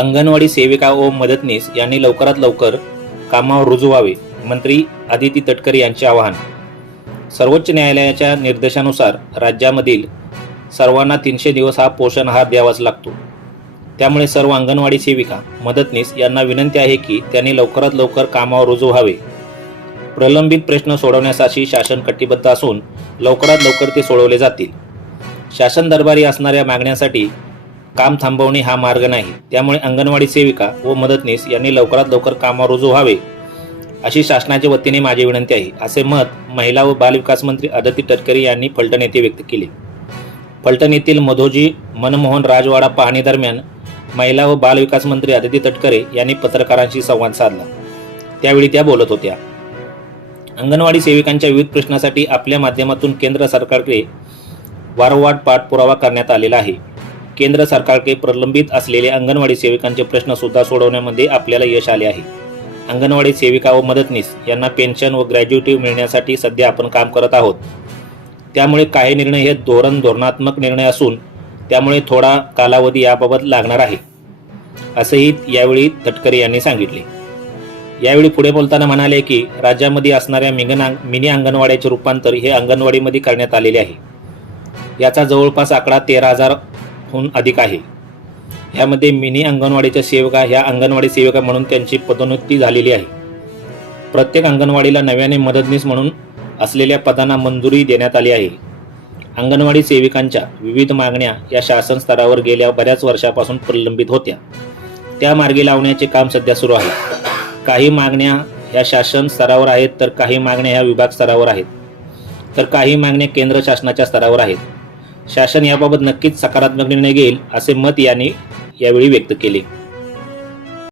अंगणवाडी सेविका व मदतनीस यांनी लवकरात लवकर कामावर रुजू व्हावे मंत्री आदिती तटकरे यांचे आवाहन. सर्वोच्च न्यायालयाच्या निर्देशानुसार राज्यामधील सर्वांना तीनशे दिवस हा पोषण आहार द्यावाच लागतो. त्यामुळे सर्व अंगणवाडी सेविका मदतनीस यांना विनंती आहे की त्यांनी लवकरात लवकर कामावर रुजू व्हावे. प्रलंबित प्रश्न सोडवण्यासाठी शासन कटिबद्ध असून लवकरात लवकर ते सोडवले जातील. शासन दरबारी असणाऱ्या मागण्यांसाठी काम थांबवणे हा मार्ग नाही. त्यामुळे अंगणवाडी सेविका व मदतनीस यांनी लवकरात लवकर कामावर रुजू व्हावे अशी शासनाच्या वतीने माझी विनंती आहे. असे मत महिला व बालविकास मंत्री आदिती तटकरे यांनी फलटण येथे व्यक्त केले. फलटण येथील मधोजी मनमोहन राजवाडा पाहणीदरम्यान महिला व बालविकास मंत्री आदिती तटकरे यांनी पत्रकारांशी संवाद साधला. त्यावेळी त्या बोलत होत्या. अंगणवाडी सेविकांच्या विविध प्रश्नासाठी आपल्या माध्यमातून केंद्र सरकारकडे वारंवार पाठपुरावा करण्यात आलेला आहे. केंद्र सरकारकडे प्रलंबित असलेले अंगणवाडी सेविकांचे प्रश्न सुद्धा सोडवण्यामध्ये आपल्याला यश आले आहे. अंगणवाडी सेविका व मदतनीस यांना पेन्शन व ग्रॅज्युएटी मिळण्यासाठी सध्या आपण काम करत आहोत. त्यामुळे काही निर्णय हे धोरण धोरणात्मक निर्णय असून त्यामुळे थोडा कालावधी याबाबत लागणार आहे. असेही यावेळी तटकरे यांनी सांगितले. यावेळी पुढे बोलताना म्हणाले की राज्यामध्ये असणाऱ्या मिंगना मिनी अंगणवाड्याचे रूपांतर हे अंगणवाडीमध्ये करण्यात आलेले आहे. याचा जवळपास आकडा तेरा हजार हून अधिक आहे. ह्यामध्ये मिनी अंगणवाडीच्या सेविका ह्या अंगणवाडी सेविका म्हणून त्यांची पदोन्नती झालेली आहे. प्रत्येक अंगणवाडीला नव्याने मदतनीस म्हणून असलेल्या पदांना मंजुरी देण्यात आली आहे. अंगणवाडी सेविकांच्या विविध मागण्या या शासन स्तरावर गेल्या बऱ्याच वर्षापासून प्रलंबित होत्या. त्या मार्गी लावण्याचे काम सध्या सुरू आहे. काही मागण्या ह्या शासन स्तरावर आहेत तर काही मागण्या ह्या विभाग स्तरावर आहेत. तर काही मागण्या केंद्र शासनाच्या स्तरावर आहेत. शासन याबाबत नक्कीच सकारात्मक निर्णय घेईल असे मत यांनी यावेळी व्यक्त केले.